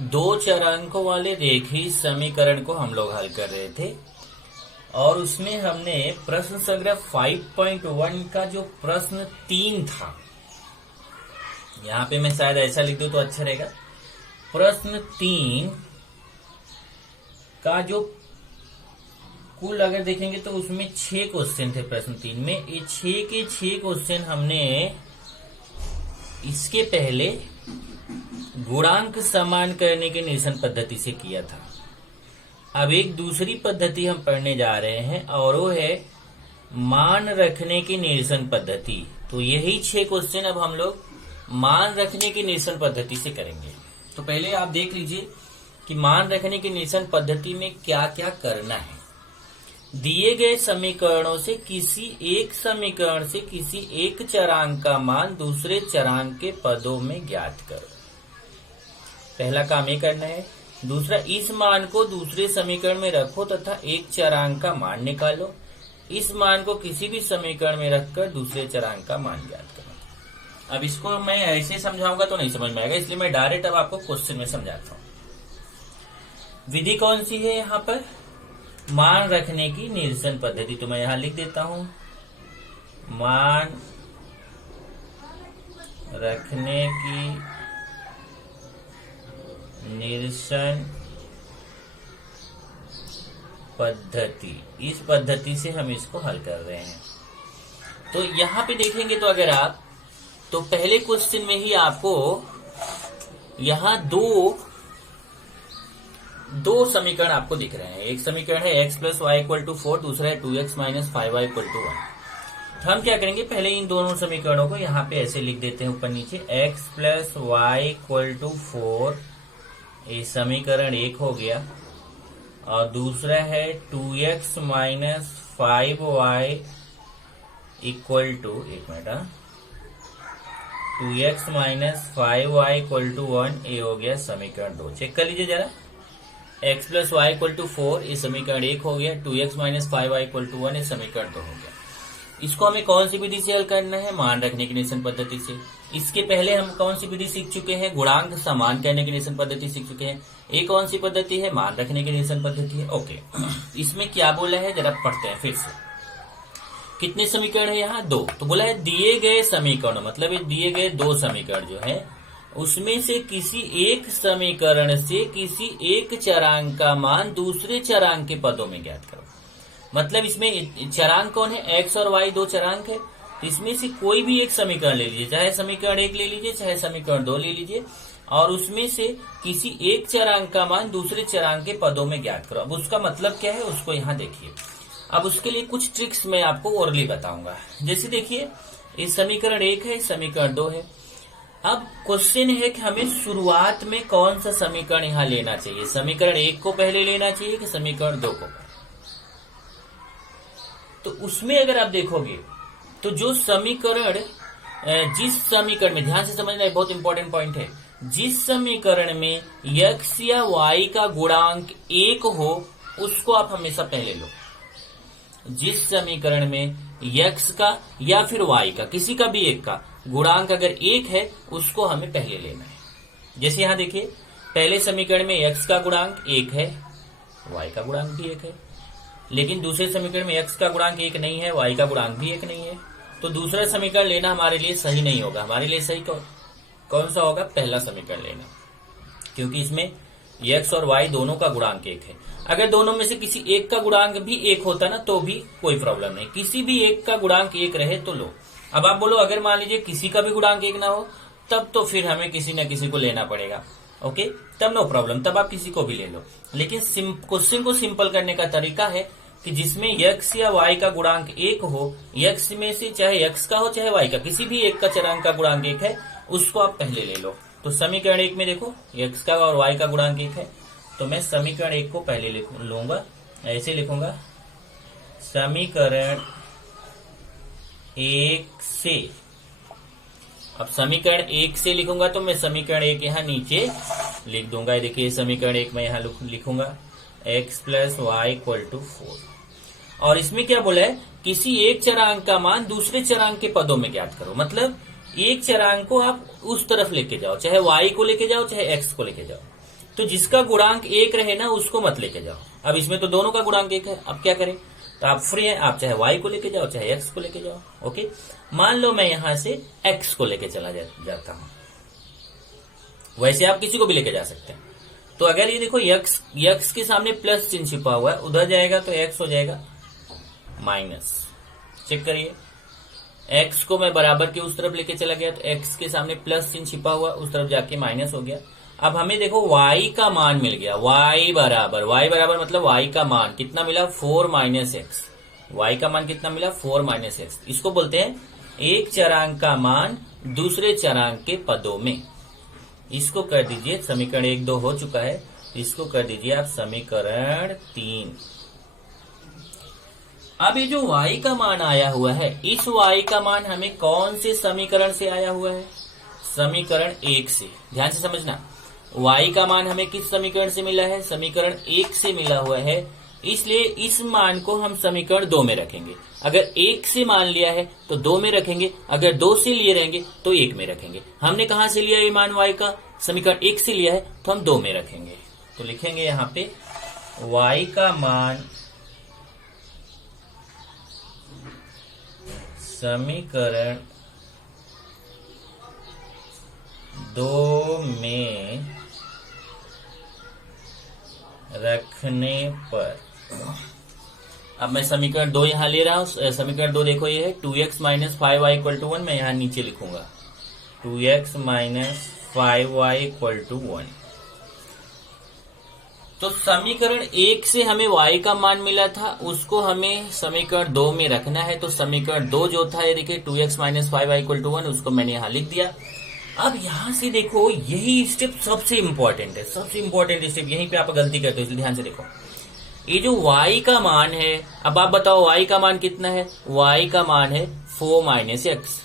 दो चरांकों वाले रेखीय समीकरण को हम लोग हल कर रहे थे और उसमें हमने प्रश्न संग्रह 5.1 का जो प्रश्न 3 था, यहाँ पे मैं शायद ऐसा लिख दूं तो अच्छा रहेगा। प्रश्न 3 का जो कुल अगर देखेंगे तो उसमें 6 क्वेश्चन थे। प्रश्न 3 में ये 6 के 6 क्वेश्चन हमने इसके पहले गुणांक समान करने के निरसन पद्धति से किया था। अब एक दूसरी पद्धति हम पढ़ने जा रहे हैं और वो है मान रखने की निरसन पद्धति। तो यही 6 क्वेश्चन अब हम लोग मान रखने की निरसन पद्धति से करेंगे। तो पहले आप देख लीजिए कि मान रखने की निरसन पद्धति में क्या क्या करना है। दिए गए समीकरणों से किसी एक समीकरण से किसी एक चरांक का मान दूसरे चरांक के पदों में ज्ञात करो। पहला काम ये करना है। दूसरा, इस मान को दूसरे समीकरण में रखो तथा एक चरांक का मान निकालो। इस मान को किसी भी समीकरण में रखकर दूसरे चरांक का मान ज्ञात करो। अब इसको मैं ऐसे समझाऊंगा तो नहीं समझ में आएगा, इसलिए मैं डायरेक्ट अब आपको क्वेश्चन में समझाता हूं। विधि कौन सी है यहाँ पर? मान रखने की निरसन पद्धति। तो मैं यहां लिख देता हूं, मान रखने की निरसन पद्धति। इस पद्धति से हम इसको हल कर रहे हैं। तो यहां पे देखेंगे तो अगर आप तो पहले क्वेश्चन में ही आपको यहां दो समीकरण आपको दिख रहे हैं। एक समीकरण है x plus y equal to 4, दूसरा है 2x minus 5y equal to 1। तो हम क्या करेंगे, पहले इन दोनों समीकरणों को यहाँ पे ऐसे लिख देते हैं ऊपर नीचे। x plus y equal to 4 ये समीकरण 1 हो गया और दूसरा है 2x minus 5y equal to 2x minus 5y equal to 1, ये हो गया समीकरण 2। चेक कर लीजिए जरा। x plus y equal to 4 ये समीकरण 1 हो गया, 2x minus 5y equal to 1 ये समीकरण 2 हो गया। इसको हमें कौन सी विधि से हल करना है? मान रखने की निरसन पद्धति से। इसके पहले हम कौन सी विधि सीख चुके हैं? गुणांक समान करने की निरसन पद्धति सीख चुके हैं। ये कौन सी पद्धति है? मान रखने की निरसन पद्धति है। ओके, इसमें क्या बोला है जरा पढ़ते हैं फिर से। कितने समीकरण है यहाँ? 2। तो बोला है दिए गए समीकरण, मतलब ये दिए गए 2 समीकरण जो है उसमें से किसी एक समीकरण से किसी एक चरांक का मान दूसरे चरांक के पदों में ज्ञात करो। मतलब इसमें चरांक कौन है? x और y 2 चरांक है। इसमें से कोई भी एक समीकरण ले लीजिए, चाहे समीकरण 1 ले लीजिए चाहे समीकरण 2 ले लीजिए, और उसमें से किसी एक चरांक का मान दूसरे चरांक के पदों में ज्ञात करो। अब उसका मतलब क्या है उसको यहाँ देखिए। अब उसके लिए कुछ ट्रिक्स मैं आपको ओरली बताऊंगा। जैसे देखिए, इस समीकरण 1 है, समीकरण 2 है। अब क्वेश्चन है कि हमें शुरुआत में कौन सा समीकरण यहाँ लेना चाहिए? समीकरण 1 को पहले लेना चाहिए कि समीकरण 2 को? तो उसमें अगर आप देखोगे तो जो समीकरण जिस समीकरण में, ध्यान से समझना, बहुत इंपॉर्टेंट पॉइंट है, जिस समीकरण में x या y का गुणांक 1 हो उसको आप हमेशा पहले लो। जिस समीकरण में x का या फिर y का, किसी का भी एक का गुणांक अगर 1 है उसको हमें पहले लेना है। जैसे यहां देखिए, पहले समीकरण में x का गुणांक 1 है, y का गुणांक भी 1 है, लेकिन दूसरे समीकरण में x का गुणांक 1 नहीं है, y का गुणांक भी 1 नहीं है। तो दूसरा समीकरण लेना हमारे लिए सही नहीं होगा। हमारे लिए सही कौन सा होगा? पहला समीकरण लेना, क्योंकि इसमें x और y दोनों का गुणांक 1 है। अगर दोनों में से किसी एक का गुणांक भी 1 होता ना तो भी कोई प्रॉब्लम नहीं, किसी भी एक का गुणांक 1 रहे तो लो। अब आप बोलो अगर मान लीजिए किसी का भी गुणांक 1 ना हो तब तो फिर हमें किसी न किसी को लेना पड़ेगा। ओके, तब नो प्रॉब्लम, तब आप किसी को भी ले लो। लेकिन क्वेश्चन को सिंपल करने का तरीका है कि जिसमें x या y का गुणांक 1 हो, x में से चाहे x का हो चाहे y का, किसी भी एक का चरांक का गुणांक 1 है, उसको आप पहले ले लो। तो समीकरण 1 में देखो x का और y का गुणांक 1 है, तो मैं समीकरण 1 को पहले लूंगा। ऐसे लिखूंगा, समीकरण 1 से। अब समीकरण 1 से लिखूंगा तो मैं समीकरण 1 यहाँ नीचे लिख दूंगा। देखिए समीकरण 1 मैं यहाँ लिखूंगा x plus y equal to 4, और इसमें क्या बोला है? किसी एक चरांक का मान दूसरे चरांक के पदों में ज्ञात करो। मतलब एक चरांक को आप उस तरफ लेके जाओ, चाहे y को लेके जाओ चाहे x को लेके जाओ। तो जिसका गुणांक 1 रहे ना उसको मत लेके जाओ। अब इसमें तो दोनों का गुणांक 1 है, अब क्या करें, तो आप फ्री हैं, आप चाहे y को लेके जाओ चाहे x को लेके जाओ। ओके, मान लो मैं यहां से x को लेके चला जाता हूं, वैसे आप किसी को भी लेके जा सकते हैं। तो अगर ये देखो x के सामने प्लस चिन्ह छिपा हुआ है, उधर जाएगा तो x हो जाएगा माइनस। चेक करिए, x को मैं बराबर के उस तरफ लेके चला गया तो x के सामने प्लस चिन्ह छिपा हुआ, उस तरफ जाके माइनस हो गया। अब हमें देखो y का मान मिल गया, y बराबर मतलब y का मान कितना मिला, 4 माइनस एक्स। y का मान कितना मिला, 4 माइनस एक्स। इसको बोलते हैं एक चरांक का मान दूसरे चरांक के पदों में। इसको कर दीजिए, समीकरण 1 2 हो चुका है, इसको कर दीजिए आप समीकरण 3। अब ये जो y का मान आया हुआ है, इस y का मान हमें कौन से समीकरण से आया हुआ है, समीकरण 1 से। ध्यान से समझना, y का मान हमें किस समीकरण से मिला है, समीकरण 1 से मिला हुआ है। इसलिए इस मान को हम समीकरण 2 में रखेंगे। अगर 1 से मान लिया है तो 2 में रखेंगे, अगर 2 से लिए रहेंगे तो 1 में रखेंगे। हमने कहां से लिया ये मान y का, समीकरण 1 से लिया है तो हम 2 में रखेंगे। तो लिखेंगे यहां पे y का मान समीकरण 2 में रखने पर, अब मैं समीकरण 2 यहां ले रहा हूं। समीकरण 2 देखो ये है 2x minus 5y equal to 1, मैं यहां नीचे लिखूंगा 2x minus 5y equal to 1। तो समीकरण 1 से हमें y का मान मिला था, उसको हमें समीकरण 2 में रखना है। तो समीकरण 2 जो था ये देखिए 2x minus 5y equal to 1, उसको मैंने यहां लिख दिया। अब यहां से देखो यही स्टेप सबसे इंपॉर्टेंट है, सबसे इंपॉर्टेंट स्टेप, यहीं पे आप गलती करते हो, इसलिए ध्यान से देखो। ये जो y का मान है, अब आप बताओ y का मान कितना है, y का मान है 4 माइनस एक्स।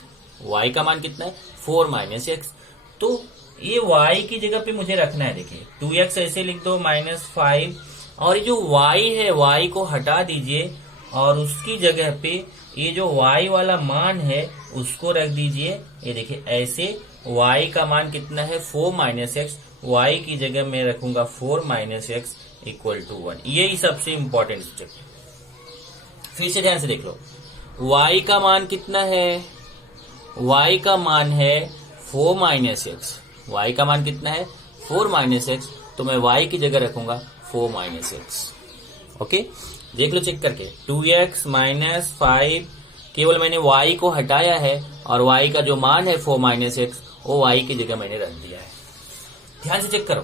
y का मान कितना है, 4 माइनस एक्स। तो ये y की जगह पे मुझे रखना है, देखिए 2x ऐसे लिख दो माइनस 5, और ये जो y है y को हटा दीजिए और उसकी जगह पे ये जो y वाला मान है उसको रख दीजिए। ये देखिए ऐसे y का मान कितना है 4 माइनस एक्स, y की जगह मैं रखूंगा 4 माइनस एक्स इक्वल टू 1। यही सबसे इंपॉर्टेंट स्टेप। फिर से ध्यान से देख लो, y का मान कितना है, y का मान है 4 माइनस एक्स। y का मान कितना है 4 माइनस एक्स, तो मैं y की जगह रखूंगा 4 माइनस एक्स। ओके, देख लो चेक करके, 2x माइनस 5, केवल मैंने y को हटाया है और y का जो मान है 4 माइनस एक्स वो y की जगह मैंने रख दिया है। ध्यान से चेक करो,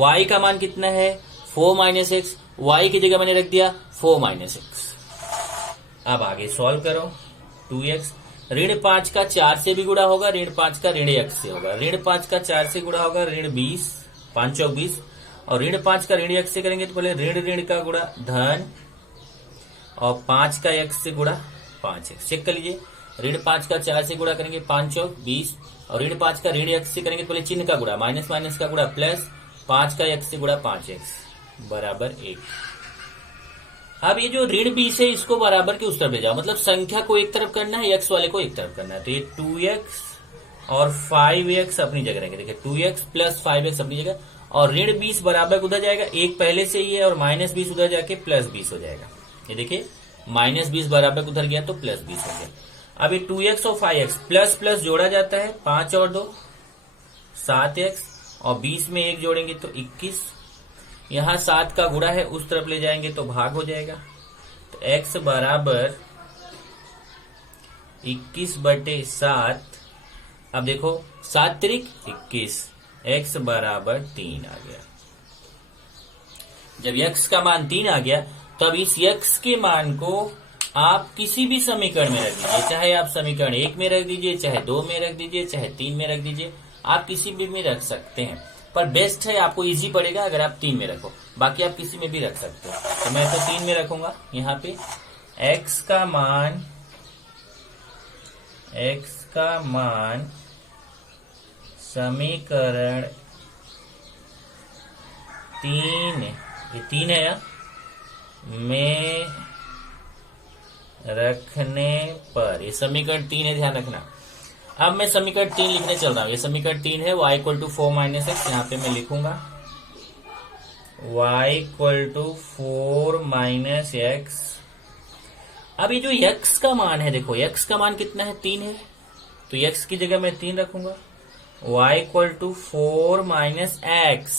y का मान कितना है 4 माइनस एक्स, y की जगह मैंने रख दिया 4 माइनस एक्स। अब आगे सॉल्व करो, 2x ऋण 5 का 4 से भी गुणा होगा, ऋण 5 का ऋण x से होगा, ऋण 5 का 4 से गुणा होगा, ऋण 20 5 चौक 20, और ऋण 5 का ऋण x से करेंगे तो पहले ऋण ऋण का गुणा धन, और 5 का x से गुणा 5x। चेक कर लीजिए, ऋण 5 का 4 से गुणा करेंगे 5 चौक 20, और ऋण 5 का ऋण x से करेंगे तो पहले चिन्ह का गुणा, माइनस माइनस का गुणा प्लस, 5 का x से गुणा 5x बराबर 1। अब ये जो ऋण 20 है इसको बराबर के उस तरफ ले जाओ, मतलब संख्या को एक तरफ करना है, x वाले को एक तरफ करना है। तो ये 2x और 5x अपनी जगह रहेंगे, देखिए 2x प्लस 5x अपनी जगह, और ऋण 20 बराबर उधर जाएगा, एक पहले से ही है, और माइनस 20 उधर जाके प्लस 20 हो जाएगा। ये देखिए माइनस 20 बराबर उधर गया तो प्लस 20 हो गया। अब ये 2x और 5x प्लस प्लस जोड़ा जाता है, 5 और 2 7x, और 20 में 1 जोड़ेंगे तो 21, यहाँ 7 का गुणा है उस तरफ ले जाएंगे तो भाग हो जाएगा। तो x बराबर 21/7। अब देखो 7 त्रिक 21, x बराबर 3 आ गया। जब x का मान 3 आ गया तब इस x के मान को आप किसी भी समीकरण में रख दीजिए, चाहे आप समीकरण 1 में रख दीजिए, चाहे 2 में रख दीजिए, चाहे 3 में रख दीजिए, आप किसी भी में रख सकते हैं। पर बेस्ट है, आपको इजी पड़ेगा अगर आप 3 में रखो, बाकी आप किसी में भी रख सकते हो। तो मैं तो 3 में रखूंगा। यहाँ पे x का मान समीकरण 3, ये 3 है या में रखने पर, ये समीकरण 3 है, ध्यान रखना। अब मैं समीकरण 3 लिखने चल रहा हूँ। ये समीकरण 3 है, y equal to 4 minus x, यहाँ पे मैं लिखूंगा y equal to 4 minus x. अब ये जो x का मान है, देखो x का मान कितना है, 3 है, तो x की जगह मैं 3 रखूंगा। y equal to 4 minus x,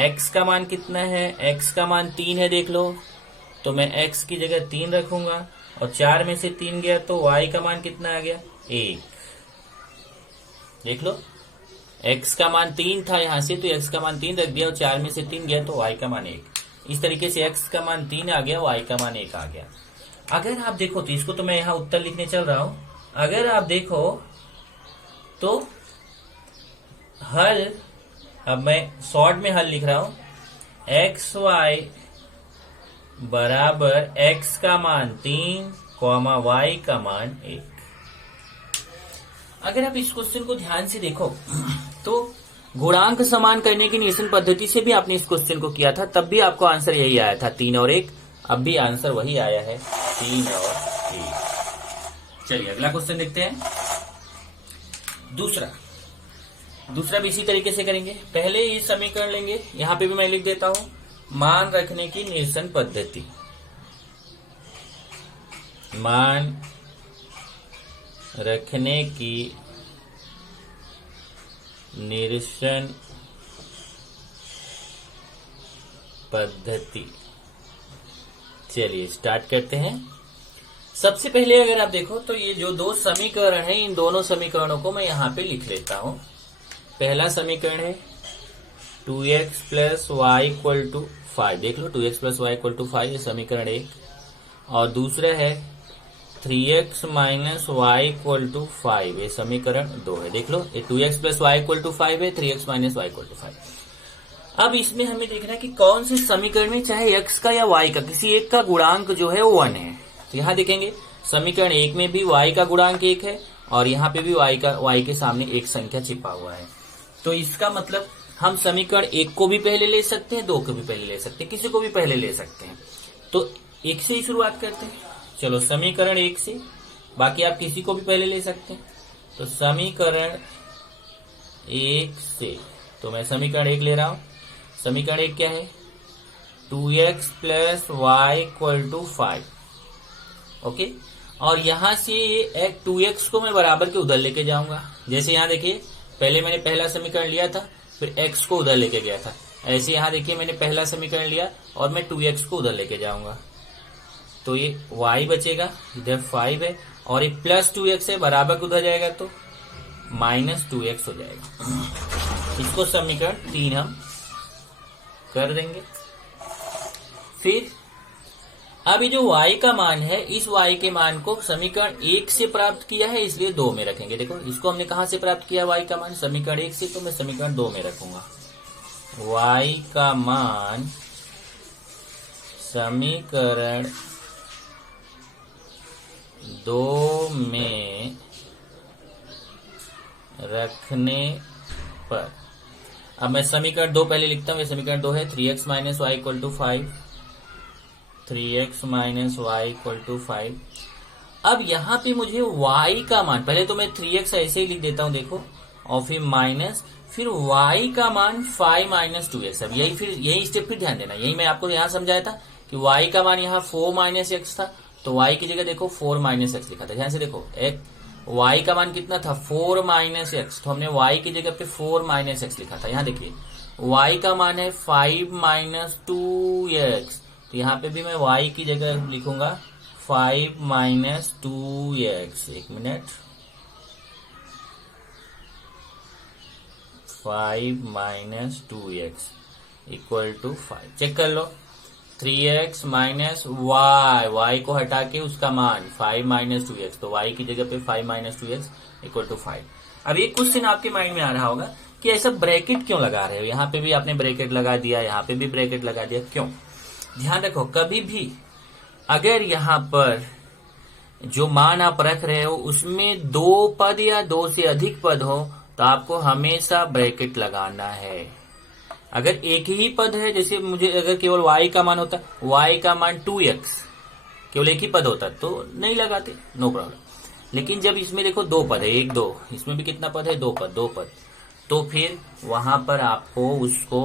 x का मान कितना है, x का मान 3 है, देख लो, तो मैं x की जगह 3 रखूंगा, और 4 में से 3 गया तो y का मान कितना आ गया, 1। देख लो, x का मान 3 था यहां से, तो x का मान 3 रख दिया, और 4 में से 3 गया तो y का मान 1। इस तरीके से x का मान 3 आ गया, y का मान 1 आ गया। अगर आप देखो तो इसको तो मैं यहां उत्तर लिखने चल रहा हूं, अगर आप देखो तो हल, अब मैं शॉर्ट में हल लिख रहा हूं, एक्स वाई बराबर x का मान 3 कॉमा y का मान 1। अगर आप इस क्वेश्चन को ध्यान से देखो तो गुणांक समान करने की निरसन पद्धति से भी आपने इस क्वेश्चन को किया था, तब भी आपको आंसर यही आया था, 3 और 1। अब भी आंसर वही आया है, 3 और 1। चलिए अगला क्वेश्चन देखते हैं। दूसरा भी इसी तरीके से करेंगे। पहले ये समीकरण लेंगे, यहां पे भी मैं लिख देता हूं, मान रखने की निरसन पद्धति। मान रखने की निरसन पद्धति। चलिए स्टार्ट करते हैं। सबसे पहले अगर आप देखो तो ये जो दो समीकरण है, इन दोनों समीकरणों को मैं यहां पे लिख लेता हूं। पहला समीकरण है 2x plus y equal to 5, देख लो 2x plus y equal to 5, ये समीकरण 1। और दूसरा है 3x minus y equal to 5, ये समीकरण 2 है। देख लो, ये 2x plus y equal to 5 है, 3x minus y equal to 5। अब इसमें हमें देखना है कि कौन से समीकरण में चाहे x का या y का किसी एक का गुणांक जो है वो 1 है। तो यहां देखेंगे समीकरण 1 में भी y का गुणांक 1 है, और यहाँ पे भी y के सामने एक संख्या छिपा हुआ है। तो इसका मतलब हम समीकरण 1 को भी पहले ले सकते हैं, 2 को भी पहले ले सकते हैं, किसी को भी पहले ले सकते हैं। तो 1 से ही शुरुआत करते हैं। चलो समीकरण 1 से, बाकी आप किसी को भी पहले ले सकते हैं। तो समीकरण 1 से, तो मैं समीकरण 1 ले रहा हूं। समीकरण 1 क्या है, 2x plus y equal to 5, okay. और यहां से ये 2x को मैं बराबर के उधर लेके जाऊंगा। जैसे यहां देखिए, पहले मैंने पहला समीकरण लिया था, फिर x को उधर लेके गया था। ऐसे यहां देखिए मैंने पहला समीकरण लिया और मैं 2x को उधर लेके जाऊंगा, तो ये y बचेगा, इधर 5 है, और ये प्लस 2x है, बराबर उधर जाएगा तो माइनस 2x हो जाएगा। इसको समीकरण 3 हम कर देंगे। फिर अब ये जो y का मान है, इस y के मान को समीकरण 1 से प्राप्त किया है, इसलिए 2 में रखेंगे। देखो इसको हमने कहां से प्राप्त किया y का मान, समीकरण 1 से, तो मैं समीकरण 2 में रखूंगा। y का मान समीकरण 2 में रखने पर, अब मैं समीकरण 2 पहले लिखता हूं। ये समीकरण 2 है, 3x minus y equal to 5, 3x minus y equal to 5। अब यहां पे मुझे y का मान, पहले तो मैं 3x ऐसे ही लिख देता हूं, देखो, और फिर माइनस, फिर y का मान 5 माइनस 2x। अब यही स्टेप फिर ध्यान देना, यही मैं आपको यहां समझाया था कि y का मान यहाँ 4 माइनस x था, तो y की जगह देखो 4 माइनस x लिखा था। ध्यान से देखो, y का मान कितना था, 4 माइनस x, तो हमने y की जगह पे 4 माइनस x लिखा था। यहाँ देखिए y का मान है 5 माइनस 2x, तो यहाँ पे भी मैं y की जगह लिखूंगा 5 माइनस 2x। एक minute, 5 minus 2x equal to 5। Check कर लो, 3x माइनस y को हटा के उसका मान 5 माइनस 2x, तो y की जगह पे 5 माइनस 2x इक्वल टू 5। अब एक क्वेश्चन आपके माइंड में आ रहा होगा कि ऐसा ब्रैकेट क्यों लगा रहे हो, यहाँ पे भी आपने ब्रैकेट लगा दिया, यहाँ पे भी ब्रैकेट लगा दिया, क्यों? ध्यान रखो, कभी भी अगर यहाँ पर जो मान आप रख रहे हो उसमें 2 पद या 2 से अधिक पद हो, तो आपको हमेशा ब्रैकेट लगाना है। अगर एक ही पद है, जैसे मुझे अगर केवल y का मान होता, y का मान 2x, केवल एक ही पद होता तो नहीं लगाते, नो प्रॉब्लम। लेकिन जब इसमें देखो 2 पद है, 1 2, इसमें भी कितना पद है, 2 पद, तो फिर वहां पर आपको उसको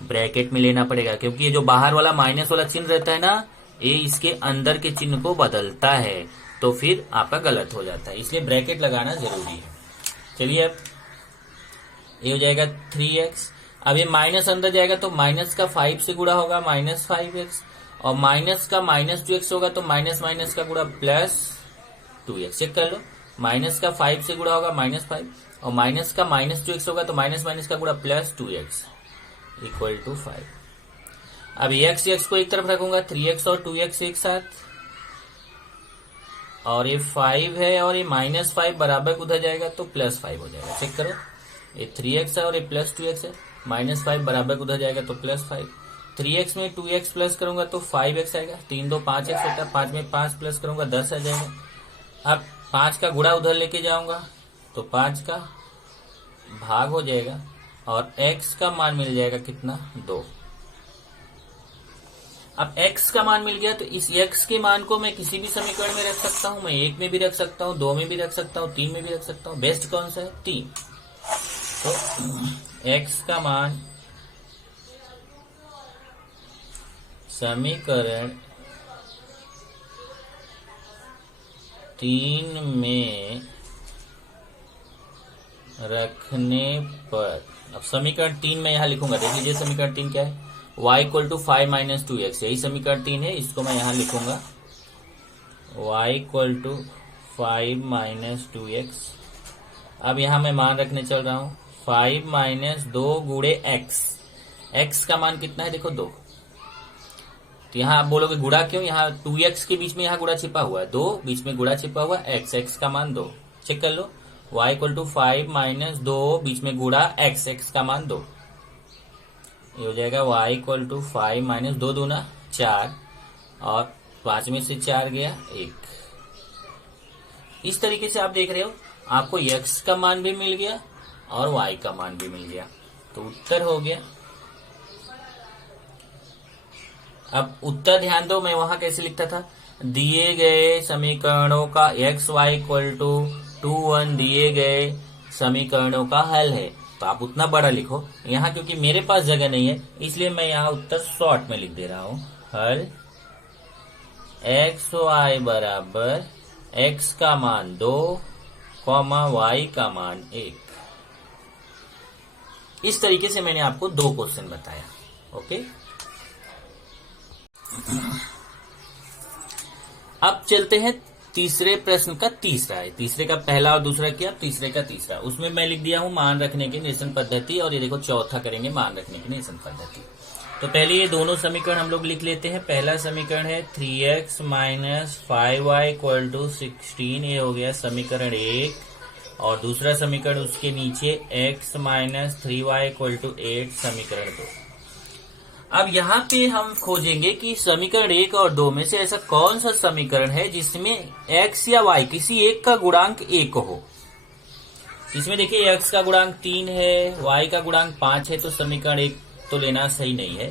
ब्रैकेट में लेना पड़ेगा, क्योंकि ये जो बाहर वाला माइनस वाला चिन्ह रहता है ना, ये इसके अंदर के चिन्ह को बदलता है, तो फिर आपका गलत हो जाता है, इसलिए ब्रैकेट लगाना जरूरी है। चलिए अब ये हो जाएगा 3x। अब ये माइनस अंदर जाएगा तो माइनस का 5 से गुणा होगा -5x, और माइनस का -2x होगा तो माइनस माइनस का गुणा +2x। चेक कर लो, माइनस का 5 से गुणा होगा -5, और माइनस का -2x होगा तो माइनस माइनस का गुणा +2x इक्वल टू 5। अब x को एक तरफ रखूंगा, 3x और 2x एक साथ, और ये 5 है और ये -5 बराबर उधर जाएगा तो +5 हो जाएगा। चेक करो, ये 3x है और ये +2x है, -5 बराबर उधर जाएगा तो +5। 3x में 2x प्लस करूंगा तो 5x आएगा, 3 2 5x होता है, 5 में 5 प्लस करूंगा 10 आ जाएगा। अब 5 का गुणा उधर लेके जाऊंगा तो 5 का भाग हो जाएगा, और x का मान मिल जाएगा कितना, 2। अब x का मान मिल गया तो इस x के मान को मैं किसी भी समीकरण में रख सकता हूं, मैं 1 में भी रख सकता हूं, 2 में भी रख सकता हूं, 3 में भी रख सकता हूं। बेस्ट कौन सा है, 3। तो x का मान समीकरण 3 में रखने पर, अब समीकरण 3 में यहां लिखूंगा, देख लीजिए समीकरण 3 क्या है, y इक्वल टू 5 - 2x, यही समीकरण 3 है, इसको मैं यहां लिखूंगा y इक्वल टू 5 - 2x। अब यहां मैं मान रखने चल रहा हूं 5 - 2 गुणे x का मान कितना है, देखो 2। तो यहाँ आप बोलोगे गुणा क्यों, यहाँ 2x के बीच में यहाँ गुणा छिपा हुआ है, 2 बीच में गुणा छिपा हुआ है, x का मान 2। चेक कर लो, y इक्वल टू 5 - 2 बीच में गुणा x का मान 2, ये हो जाएगा y इक्वल टू 5 - 2 दूना 4, और 5 में से 4 गया 1। इस तरीके से आप देख रहे हो, आपको x का मान भी मिल गया और y का मान भी मिल गया, तो उत्तर हो गया। अब उत्तर ध्यान दो, मैं वहां कैसे लिखता था, दिए गए समीकरणों का x y इक्वल टू 2 1 दिए गए समीकरणों का हल है, तो आप उतना बड़ा लिखो। यहाँ क्योंकि मेरे पास जगह नहीं है, इसलिए मैं यहाँ उत्तर शॉर्ट में लिख दे रहा हूं, हल x y बराबर x का मान 2, y का मान 1। इस तरीके से मैंने आपको 2 क्वेश्चन बताया। ओके, अब चलते हैं तीसरे प्रश्न का तीसरा है। तीसरे का पहला और दूसरा किया, तीसरे का तीसरा, उसमें मैं लिख दिया हूं मान रखने की निरसन पद्धति, और ये देखो चौथा करेंगे मान रखने की निरसन पद्धति। तो पहले ये दोनों समीकरण हम लोग लिख लेते हैं। पहला समीकरण है 3x - 5y इक्वल टू 16, ये हो गया समीकरण 1, और दूसरा समीकरण उसके नीचे x - 3y इक्वल टू 8, समीकरण 2। अब यहाँ पे हम खोजेंगे कि समीकरण 1 और 2 में से ऐसा कौन सा समीकरण है जिसमें x या y किसी एक का गुणांक 1 हो। इसमें देखिए x का गुणांक 3 है, y का गुणांक 5 है, तो समीकरण 1 तो लेना सही नहीं है।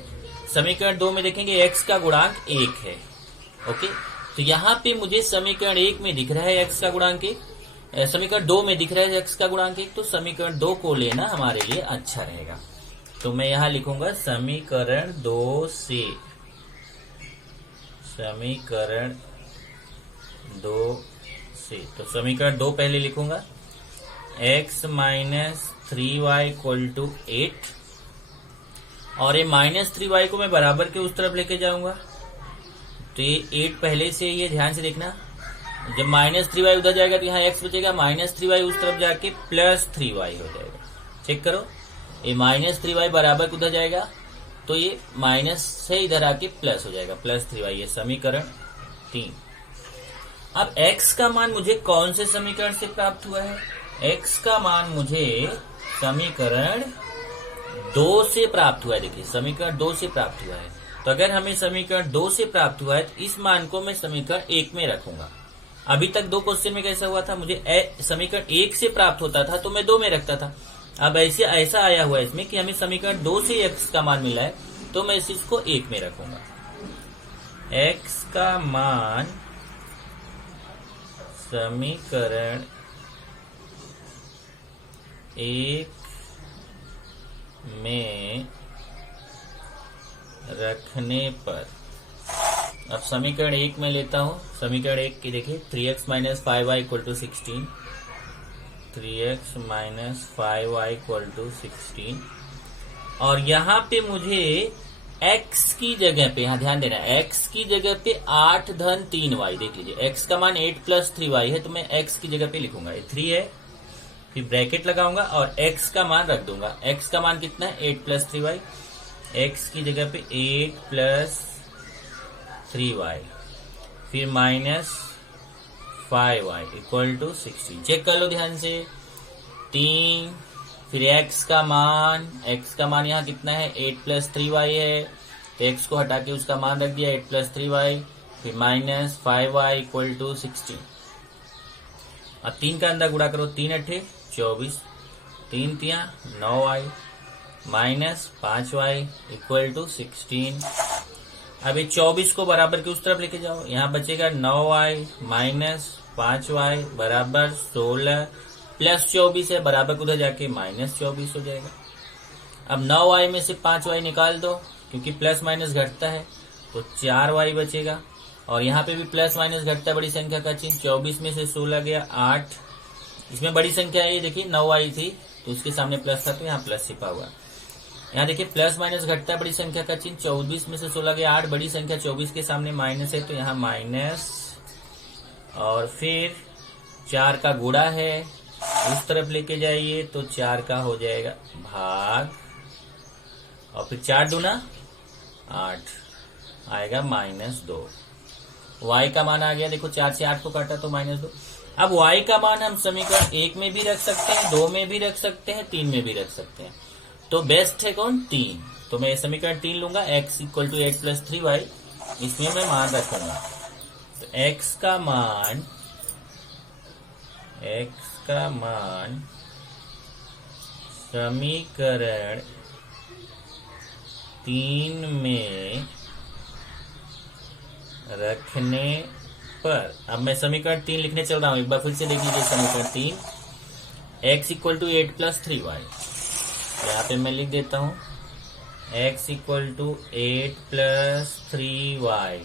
समीकरण 2 में देखेंगे x का गुणांक 1 है। ओके, तो यहाँ पे मुझे समीकरण 1 में दिख रहा है x का गुणांक 1, समीकरण 2 में दिख रहा है x का गुणांक 1, तो समीकरण 2 को लेना हमारे लिए अच्छा रहेगा। तो मैं यहां लिखूंगा समीकरण 2 से, समीकरण 2 से, तो समीकरण 2 पहले लिखूंगा x - 3y इक्वल टू 8, और ये -3y को मैं बराबर के उस तरफ लेके जाऊंगा, तो ये 8 पहले से, ये ध्यान से देखना, जब -3y उधर जाएगा तो यहाँ x बचेगा, -3y उस तरफ जाके +3y हो जाएगा। चेक करो, ये -3y बराबर उधर जाएगा तो ये माइनस से इधर आके प्लस हो जाएगा, +3y, ये समीकरण 3। अब x का मान मुझे कौन से समीकरण से प्राप्त हुआ है, x का मान मुझे समीकरण 2 से प्राप्त हुआ है। देखिए समीकरण 2 से प्राप्त हुआ है, तो अगर हमें समीकरण 2 से प्राप्त हुआ है तो इस मान को मैं समीकरण 1 में रखूंगा। अभी तक 2 क्वेश्चन में कैसा हुआ था, मुझे समीकरण 1 से प्राप्त होता था तो मैं 2 में रखता था। अब ऐसा आया हुआ है इसमें कि हमें समीकरण 2 से x का मान मिला है, तो मैं इस चीज को 1 में रखूंगा। x का मान समीकरण 1 में रखने पर। अब समीकरण 1 में लेता हूं। समीकरण 1 की देखिए 3x minus 5y equal to 16, 3x minus 5y equal to 16। और यहाँ पे मुझे x की जगह पे, यहाँ ध्यान देना, x की जगह पे 8 धन 3y। देख लीजिए x का मान 8 प्लस 3y है, तो मैं x की जगह पे लिखूंगा, ये 3 है, फिर ब्रैकेट लगाऊंगा और x का मान रख दूंगा। x का मान कितना है? 8 प्लस 3y। x की जगह पे 8 प्लस 3y, फिर minus 5y equal to 16। Check कर लो ध्यान से। 3, फिर x का मान यहाँ कितना है? 8 प्लस 3y है, तो x को हटा के उसका मान रख दिया 8 प्लस 3y, फिर माइनस 5y इक्वल टू 16। अब 3 का अंदर गुणा करो, 3 अठे 24, 3 तिया 9y minus 5y equal to 16। अब ये 24 को बराबर के उस तरफ लेके जाओ, यहाँ बचेगा 9y माइनस 5y बराबर 16, प्लस 24 है, बराबर को उधर जाके माइनस 24 हो जाएगा। अब 9y में से 5y निकाल दो, क्योंकि प्लस माइनस घटता है, तो 4y बचेगा। और यहाँ पे भी प्लस माइनस घटता है, बड़ी संख्या का चिन्ह। 24 में से 16 गया 8, इसमें बड़ी संख्या है, ये देखिए 9y थी तो उसके सामने प्लस था, तो यहाँ प्लस छिपा हुआ। यहाँ देखिए प्लस माइनस घटता है, बड़ी संख्या का चिन्ह। 24 में से 16 गया 8, बड़ी संख्या 24 के सामने माइनस है, तो यहाँ माइनस, और फिर 4 का गुणा है, उस तरफ लेके जाइए तो 4 का हो जाएगा भाग, और फिर 4 दूना 8 आएगा -2। y का मान आ गया, देखो 4 से 8 को काटा तो -2। अब y का मान हम समीकरण 1 में भी रख सकते हैं, 2 में भी रख सकते हैं, 3 में भी रख सकते हैं। तो बेस्ट है कौन? 3। तो मैं समीकरण 3 लूंगा, x equal to 8 plus 3y, इसमें मैं मान रखूंगा। तो x का मान समीकरण 3 में रखने पर, अब मैं समीकरण 3 लिखने चल रहा हूं, एक बार फिर से देख लीजिए। समीकरण 3, x equal to 8 plus 3y, यहाँ पे मैं लिख देता हूं x equal to 8 plus 3y,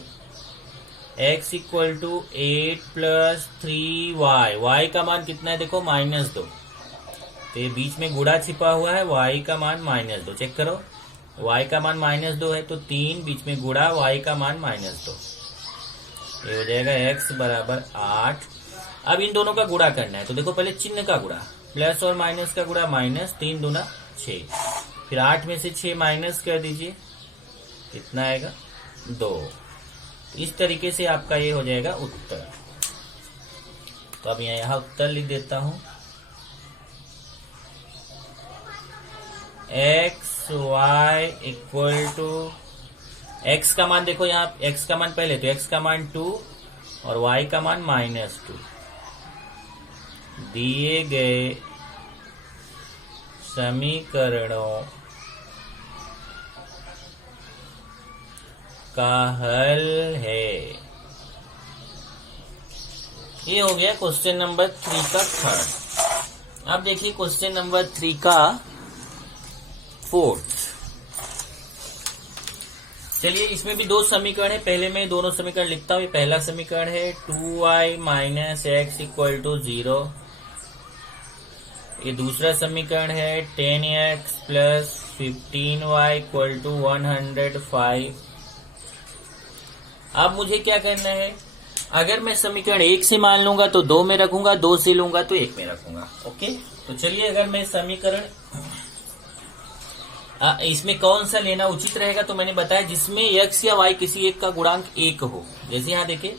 x equal to 8 plus 3y। y का मान कितना है? देखो -2, तो ये बीच में गुणा छिपा हुआ है, y का मान -2। चेक करो, y का मान -2 है, तो 3 बीच में गुणा, y का मान -2, ये हो जाएगा x बराबर 8। अब इन दोनों का गुणा करना है, तो देखो पहले चिन्ह का गुणा, प्लस और माइनस का गुणा, माइनस 3 दूना 6, फिर 8 में से 6 माइनस कर दीजिए, कितना आएगा? 2। इस तरीके से आपका ये हो जाएगा उत्तर। तो अब यहाँ उत्तर लिख देता हूं, x y equal to, x का मान देखो यहाँ, x का मान पहले, तो x का मान 2 और y का मान -2। दिए गए समीकरणों का हल है। ये हो गया क्वेश्चन नंबर 3 का थर्ड। अब देखिए क्वेश्चन नंबर 3 का फोर्थ। चलिए, इसमें भी 2 समीकरण है, पहले मैं दोनों समीकरण लिखता हूँ। ये पहला समीकरण है 2y minus x equal to 0। ये दूसरा समीकरण है 10x plus 15y equal to 105। अब मुझे क्या करना है? अगर मैं समीकरण 1 से मान लूंगा तो 2 में रखूंगा, 2 से लूंगा तो 1 में रखूंगा। ओके, तो चलिए, अगर मैं समीकरण इसमें कौन सा लेना उचित रहेगा, तो मैंने बताया जिसमें x या y किसी एक का गुणांक 1 हो। जैसे यहाँ देखिए,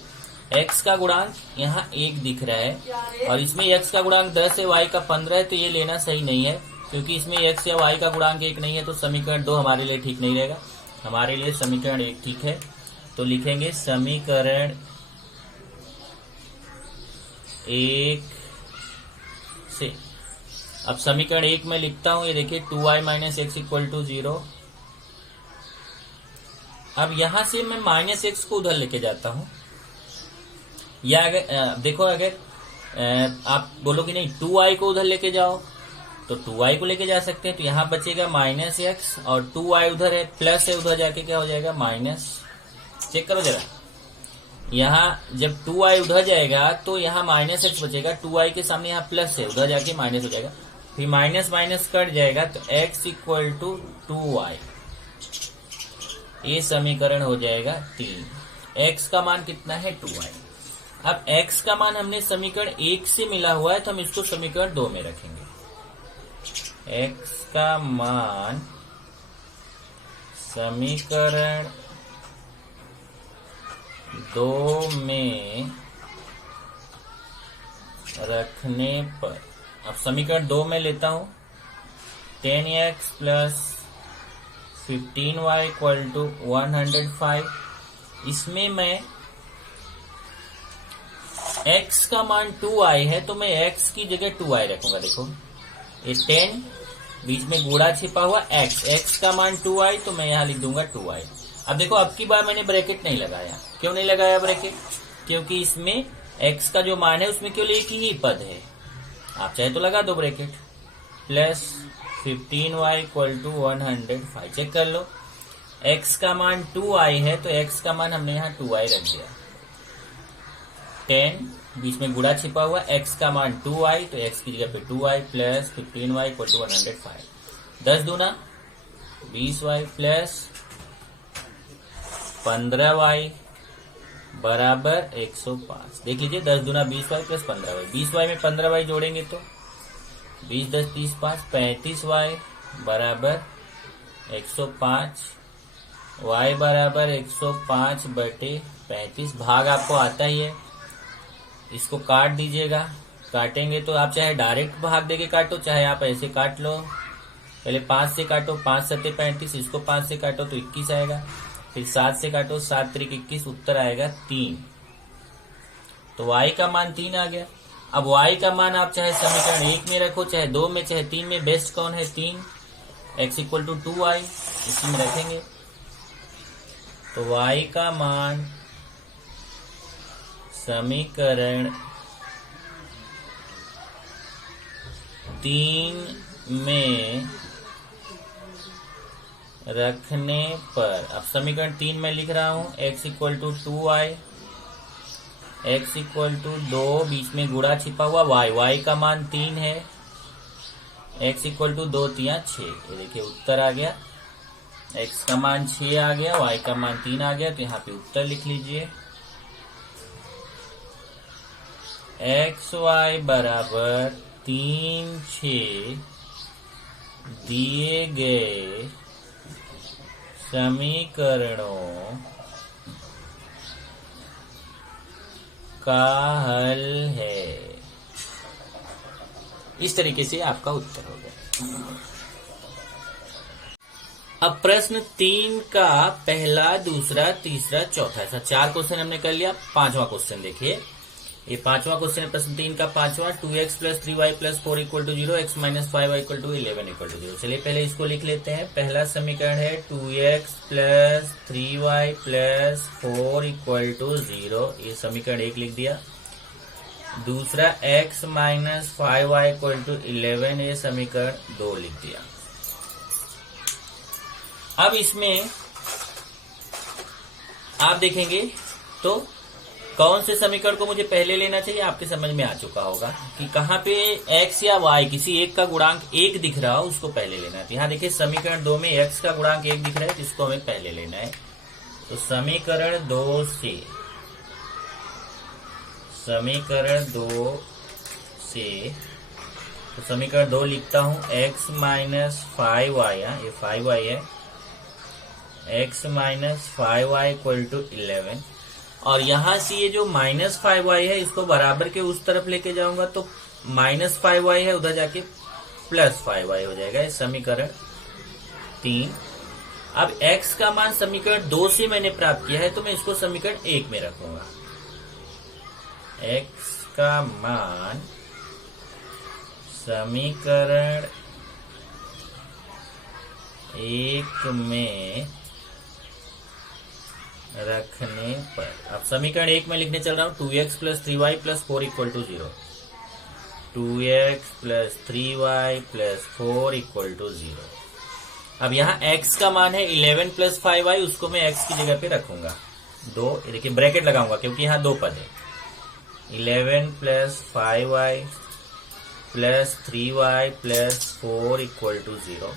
x का गुणांक यहाँ 1 दिख रहा है और इसमें x का गुणांक 10 है, y का 15 है, तो ये लेना सही नहीं है, क्योंकि इसमें x या y का गुणांक 1 नहीं है, तो समीकरण 2 हमारे लिए ठीक नहीं रहेगा। हमारे लिए समीकरण 1 ठीक है। तो लिखेंगे समीकरण 1 से। अब समीकरण 1 में लिखता हूं, ये देखिए 2y minus x equal to 0। अब यहां से मैं माइनस एक्स को उधर लेके जाता हूं, या अगर देखो, अगर आप बोलो कि नहीं 2y को उधर लेके जाओ, तो 2y को लेके जा सकते हैं, तो यहां बचेगा -x और 2y उधर है, प्लस है, उधर जाके क्या हो जाएगा माइनस। चेक करो जरा, यहाँ जब 2y उधर जाएगा तो यहाँ -x बचेगा, 2y के सामने यहाँ प्लस है, उधर जाके माइनस हो जाएगा, फिर माइनस माइनस कट जाएगा, तो x इक्वल टू 2y, ये समीकरण हो जाएगा 3। x का मान कितना है 2y। अब x का मान हमने समीकरण 1 से मिला हुआ है, तो हम इसको समीकरण 2 में रखेंगे। x का मान समीकरण 2 में रखने पर, अब समीकरण 2 में लेता हूं, 10x plus 15y equal to 105। इसमें मैं x का मान 2i है, तो मैं x की जगह 2i रखूंगा। देखो ये 10 बीच में गुणा छिपा हुआ x का मान 2i, तो मैं यहां लिख दूंगा 2i। अब देखो अब की बार मैंने ब्रैकेट नहीं लगाया। क्यों नहीं लगाया ब्रैकेट? क्योंकि इसमें x का जो मान है उसमें केवल एक ही पद है। आप चाहे तो लगा दो bracket, plus 15y equal to 105। Check कर लो, x का मान 2i है, तो x का मान हमने यहाँ 2i रख दिया। 10 बीच में गुणा छिपा हुआ, x का मान 2i, तो x की जगह पे 2i plus 15y equal to 105। 10 दूना 20y प्लस 15y बराबर 105। देख लीजिए, 10 दूना 20y प्लस 15y, 20y में 15y जोड़ेंगे तो 20 10 30 5 35y बराबर 105। y बराबर 105 बटे 35। भाग आपको आता ही है, इसको काट दीजिएगा। काटेंगे तो आप चाहे डायरेक्ट भाग देके काटो, चाहे आप ऐसे काट लो। पहले 5 से काटो, 5 सत्ते 35, इसको 5 से काटो तो 21 आएगा। फिर 7 से काटो, 7 त्रिक 21, उत्तर आएगा 3। तो y का मान 3 आ गया। अब y का मान आप चाहे समीकरण 1 में रखो, चाहे 2 में, चाहे 3 में, बेस्ट कौन है 3। x इक्वल टू 2y इसी में रखेंगे, तो y का मान समीकरण 3 में रखने पर, अब समीकरण 3 में लिख रहा हूं, x equal to 2y, x equal to 2, बीच में गुणा छिपा हुआ y का मान 3 है, x इक्वल टू 2 3 6। ये देखिए उत्तर आ गया, x का मान 6 आ गया, y का मान 3 आ गया, तो यहाँ पे उत्तर लिख लीजिए। x y बराबर 3 6 दिए गए समीकरणों का हल है। इस तरीके से आपका उत्तर हो गया। अब प्रश्न 3 का पहला, दूसरा, तीसरा, चौथा, ऐसा 4 क्वेश्चन हमने कर लिया। 5वां क्वेश्चन देखिए, ये 5वां क्वेश्चन है प्रश्न 3 का 5वां। 2x plus 3y plus 4 equal to 0, x minus 5y equal to 11 equal to 0। चलिए पहले इसको लिख लेते हैं। पहला समीकरण है 2x plus 3y plus 4 equal to 0, ये समीकरण 1 लिख दिया। दूसरा x minus 5y equal to 11, ये समीकरण 2 लिख दिया। अब इसमें आप देखेंगे तो कौन से समीकरण को मुझे पहले लेना चाहिए, आपके समझ में आ चुका होगा कि कहाँ पे x या y किसी एक का गुणांक 1 दिख रहा हो उसको पहले लेना है। यहाँ देखिए समीकरण 2 में x का गुणांक 1 दिख रहा है, जिसको हमें पहले लेना है। तो समीकरण 2 से तो समीकरण 2 लिखता हूं, x माइनस 5y, ये 5y है, x minus 5y equal to 11। और यहां से ये जो माइनस 5y है इसको बराबर के उस तरफ लेके जाऊंगा, तो माइनस 5y है, उधर जाके प्लस 5y हो जाएगा। ये समीकरण 3। अब x का मान समीकरण 2 से मैंने प्राप्त किया है, तो मैं इसको समीकरण 1 में रखूंगा। x का मान समीकरण 1 में रखने पर, अब समीकरण 1 में लिखने चल रहा हूं 2x plus 3y plus 4 equal to 0। 2x plus 3y plus 4 equal to 0। अब यहाँ x का मान है 11 प्लस 5y, उसको मैं x की जगह पे रखूंगा 2, देखिए ब्रैकेट लगाऊंगा क्योंकि यहाँ 2 पद है। 11 plus 5y plus 3y plus 4 equal to 0।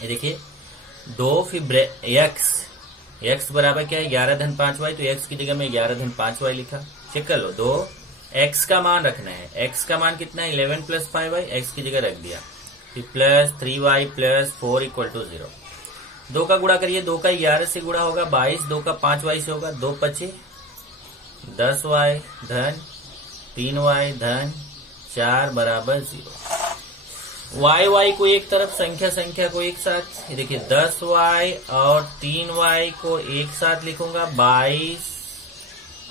ये देखिए 2 फिर x बराबर क्या है 11 धन 5y, तो x की जगह में 11 धन 5y लिखा। चेक कर लो, 2 x का मान रखना है। x का मान कितना है 11 प्लस 5y, x की जगह रख दिया। फिर plus 3y plus 4 equal to 0। 2 का गुणा करिए, 2 का 11 से गुणा होगा 22, 2 का 5y से होगा 2 पचे 10y धन 3y धन 4 बराबर 0। y को एक तरफ, संख्या को एक साथ, ये देखिए 10y और 3y को एक साथ लिखूंगा, 22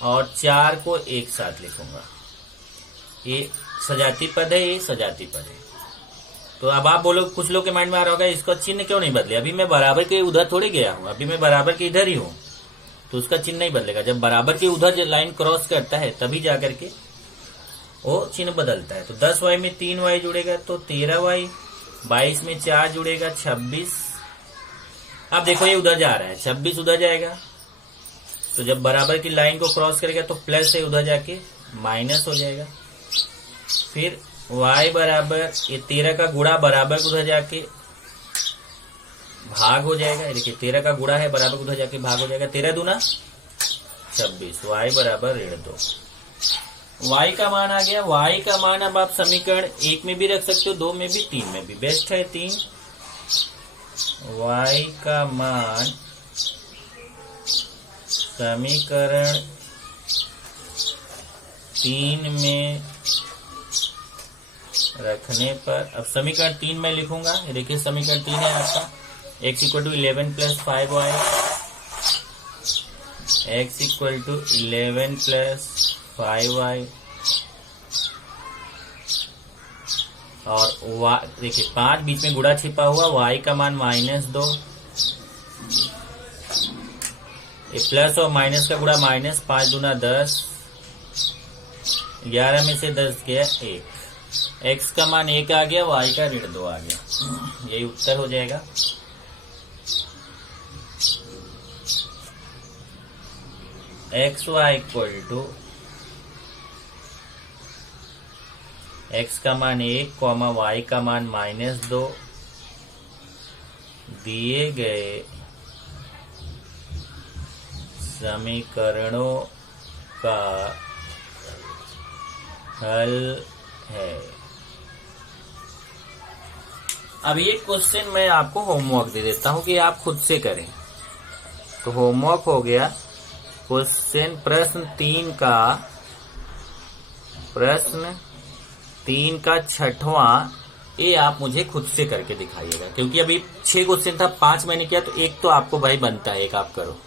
और 4 को एक साथ लिखूंगा। ये सजाती पद है, ये सजाती पद है। तो अब आप बोलो, कुछ लोग के माइंड में आ रहा होगा इसका चिन्ह क्यों नहीं बदले, अभी मैं बराबर के उधर थोड़ी गया हूं, अभी मैं बराबर के इधर ही हूं, तो उसका चिन्ह नहीं बदलेगा। जब बराबर के उधर लाइन क्रॉस करता है तभी जाकर के वो चिन्ह बदलता है। तो 10y में 3y जुड़ेगा तो 13y, 22 में 4 जुड़ेगा 26। अब देखो ये उधर जा रहा है, 26 उधर जाएगा, तो जब बराबर की लाइन को क्रॉस करेगा तो प्लस से उधर जाके माइनस हो जाएगा। फिर y बराबर ये 13 का गुणा बराबर उधर जाके भाग हो जाएगा। देखिए 13 का गुणा है, बराबर उधर जाके भाग हो जाएगा। 13 दूना 26, y बराबर ऋण 2। y का मान आ गया। y का मान अब आप समीकरण 1 में भी रख सकते हो, 2 में भी, 3 में भी, बेस्ट है 3। y का मान समीकरण 3 में रखने पर, अब समीकरण 3 में लिखूंगा। देखिए समीकरण 3 है आपका x equal to 11 plus 5y, x equal to 11 plus 5y और देखिए 5 बीच में गुणा छिपा हुआ, y का मान -2, ये प्लस और माइनस का गुणा माइनस, 5 दूना 10, 11 में से 10 गया 1, x का मान 1 आ गया, y का ऋण 2 आ गया। यही उत्तर हो जाएगा। xy इक्वल टू x का मान 1, y का मान -2 दिए गए समीकरणों का हल है। अब ये क्वेश्चन मैं आपको होमवर्क दे देता हूं कि आप खुद से करें। तो होमवर्क हो गया क्वेश्चन प्रश्न 3 का छठवां, ये आप मुझे खुद से करके दिखाइएगा, क्योंकि अभी 6 क्वेश्चन था, 5 मैंने किया, तो एक तो आपको भाई बनता है, एक आप करो।